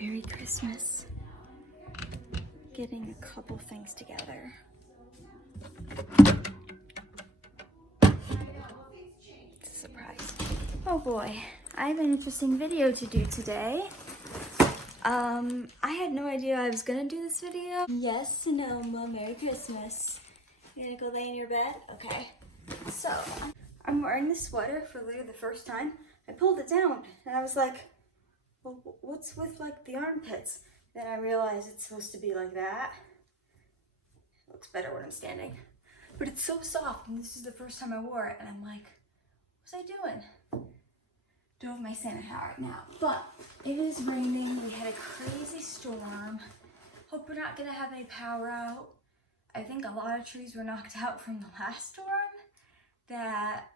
Merry Christmas. Getting a couple things together. It's a surprise. Oh boy, I have an interesting video to do today. I had no idea I was gonna do this video. Yes, Sonoma, Merry Christmas. You gonna go lay in your bed? Okay. So, I'm wearing this sweater for literally the first time. I pulled it down and I was like, well, what's with like the armpits? Then I realized it's supposed to be like that. It looks better when I'm standing. But it's so soft, and this is the first time I wore it, and I'm like, what's I doing? Don't have my Santa hat right now, but it is raining. We had a crazy storm. Hope we're not gonna have any power out. I think a lot of trees were knocked out from the last storm. That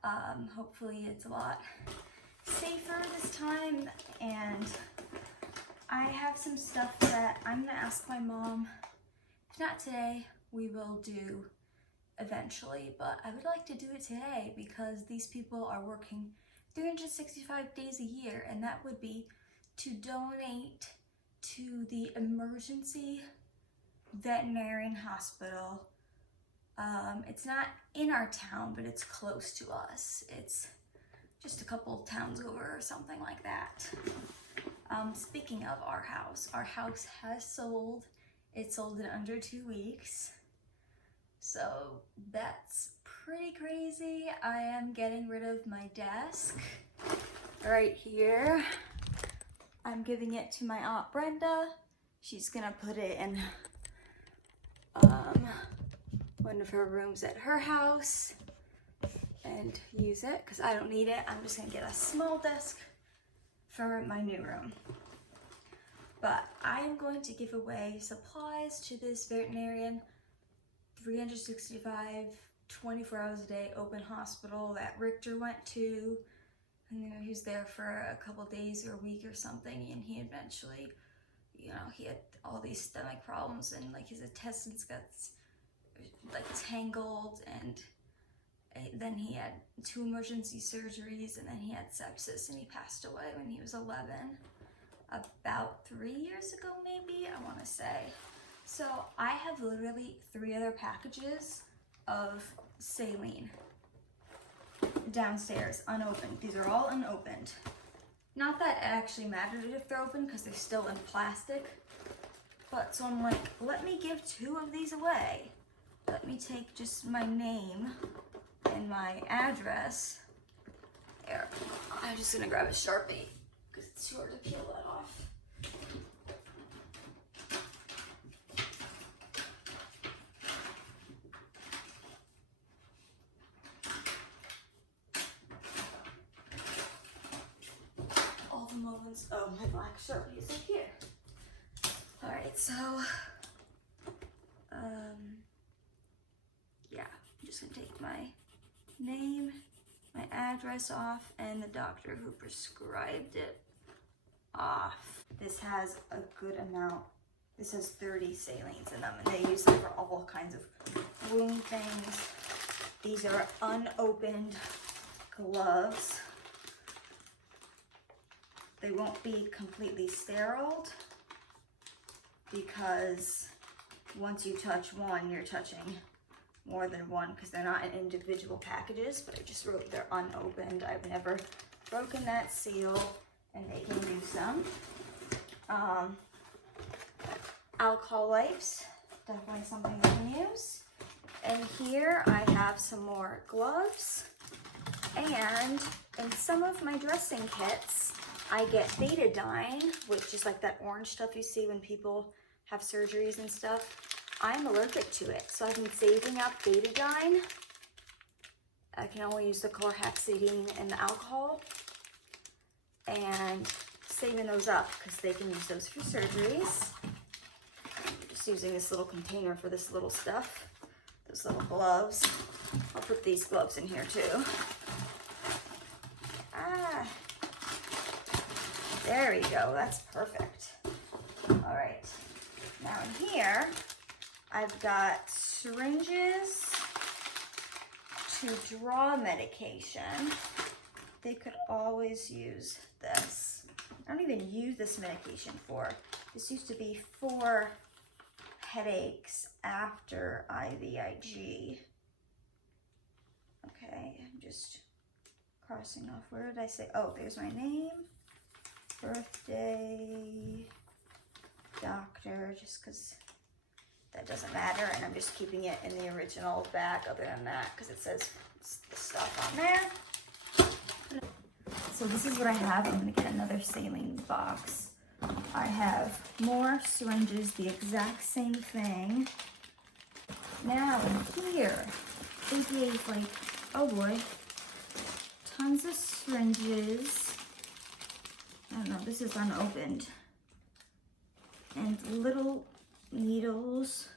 hopefully it's a lot safer this time, and I have some stuff that I'm gonna ask my mom. If not today, we will do eventually, but I would like to do it today because these people are working 365 days a year, and that would be to donate to the emergency veterinarian hospital. It's not in our town, but it's close to us. It's just a couple towns over or something like that. Speaking of our house has sold. It sold in under 2 weeks. So that's pretty crazy. I am getting rid of my desk right here. I'm giving it to my Aunt Brenda. She's gonna put it in one of her rooms at her house and use it because I don't need it. I'm just gonna get a small desk for my new room. But I am going to give away supplies to this veterinarian, 365, 24 hours a day open hospital that Richter went to. And he was there for a couple days or a week or something, and he eventually, he had all these stomach problems, and like his intestines got like tangled, and then he had 2 emergency surgeries, and then he had sepsis, and he passed away when he was 11, about 3 years ago maybe, I want to say. So I have literally 3 other packages of saline downstairs, unopened. These are all unopened. Not that it actually matters if they're open because they're still in plastic, but so I'm like, let me give 2 of these away. Let me take just my name and my address. There. I'm just gonna grab a Sharpie because it's too hard to peel that off. All the moments. Oh, my black Sharpie is up here. All right, so yeah, I'm just gonna take my name, my address off, and the doctor who prescribed it off. This has a good amount. This has 30 salines in them, and they use them for all kinds of wound things. These are unopened gloves. They won't be completely steriled because once you touch one, you're touching more than one because they're not in individual packages, but I just wrote they're unopened. I've never broken that seal, and they can use them. Alcohol wipes, definitely something they can use. And here I have some more gloves, and in some of my dressing kits, I get betadine, which is like that orange stuff you see when people have surgeries and stuff. I'm allergic to it, so I've been saving up betadine. I can only use the chlorhexidine and the alcohol, and saving those up because they can use those for surgeries. I'm just using this little container for this little stuff, those little gloves. I'll put these gloves in here too. There we go, that's perfect. All right, now in here, I've got syringes to draw medication. they could always use this. I don't even use this medication for. This used to be for headaches after IVIG. Okay, I'm just crossing off. Where did I say? Oh, there's my name, birthday, doctor, just because that doesn't matter. And I'm just keeping it in the original bag other than that because it says the stuff on there. So this is what I have. I'm going to get another saline box. I have more syringes, the exact same thing. Now in here, they gave like, oh boy, tons of syringes. I don't know, this is unopened. And little needles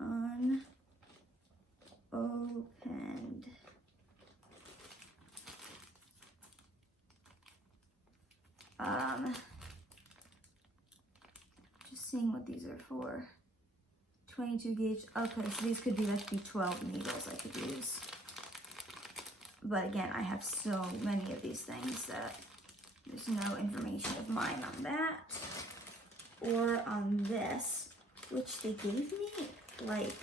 unopened. Just seeing what these are for. 22 gauge. Okay, so these could be like B12 needles I could use. But again, I have so many of these things that there's no information of mine on that. Or on this, which they gave me like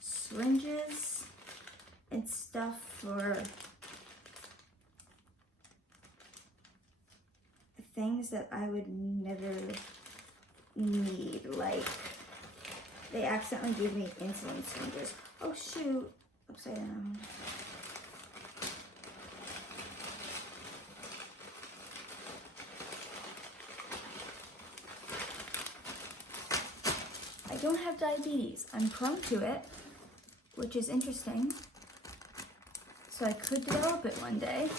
syringes and stuff for things that I would never need. Like, they accidentally gave me insulin syringes. Oh shoot, upside down. I don't have diabetes. I'm prone to it, which is interesting. So I could develop it one day,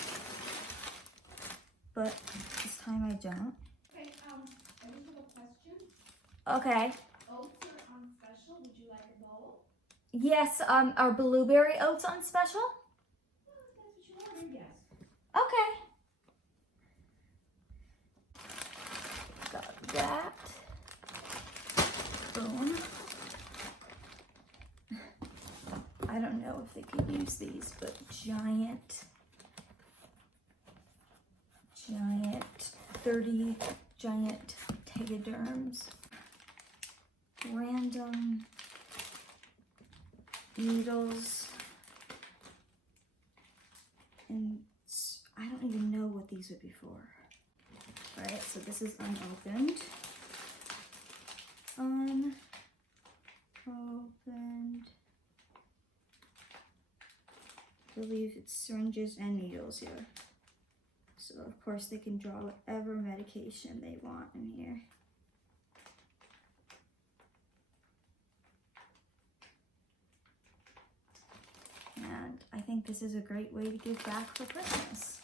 but this time I don't. Okay, I just have a question. Okay. Oats are on special. Would you like a bowl? Yes, are blueberry oats on special? Well, if that's what you ordered, yes. Okay. Got that. Boom. I don't know if they could use these, but giant 30 giant tegaderms. Random needles. And I don't even know what these would be for. Alright, so this is unopened. Unopened. I believe it's syringes and needles here. So of course they can draw whatever medication they want in here. And I think this is a great way to give back for Christmas.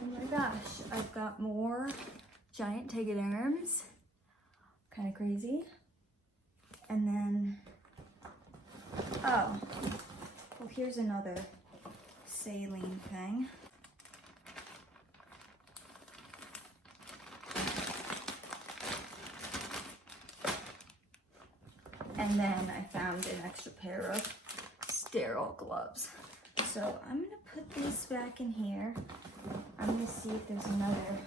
Oh my gosh, I've got more giant tegaderms. Kind of crazy. And then, oh, well, here's another saline thing. And then I found an extra pair of sterile gloves. So I'm gonna put these back in here. I'm gonna see if there's another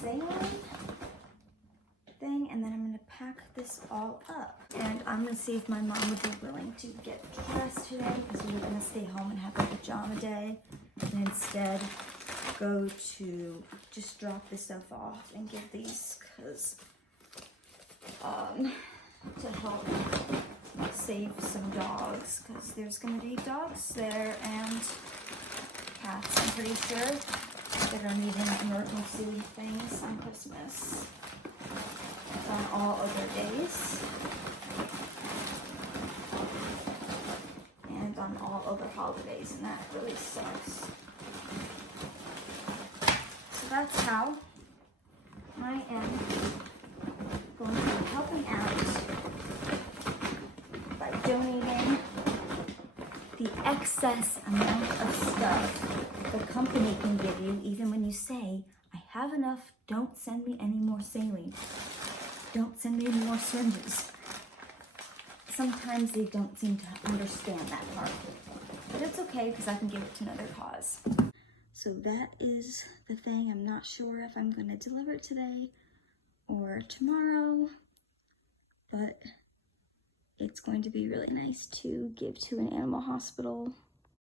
saline thing, and then I'm gonna pack this all up. And I'm gonna see if my mom would be willing to get dressed today, because we were gonna stay home and have a pajama day, and instead go to just drop this stuff off and give these, because to help save some dogs, because there's gonna be dogs there and cats, I'm pretty sure, that are needing emergency things on Christmas. On all other days and on all other holidays, and that really sucks. So that's how I am going to be helping out by donating the excess amount of stuff the company can give you, even when you say, I have enough, don't send me any more saline. Don't send me any more syringes. Sometimes they don't seem to understand that part. But it's okay because I can give it to another cause. So that is the thing. I'm not sure if I'm going to deliver it today or tomorrow, but it's going to be really nice to give to an animal hospital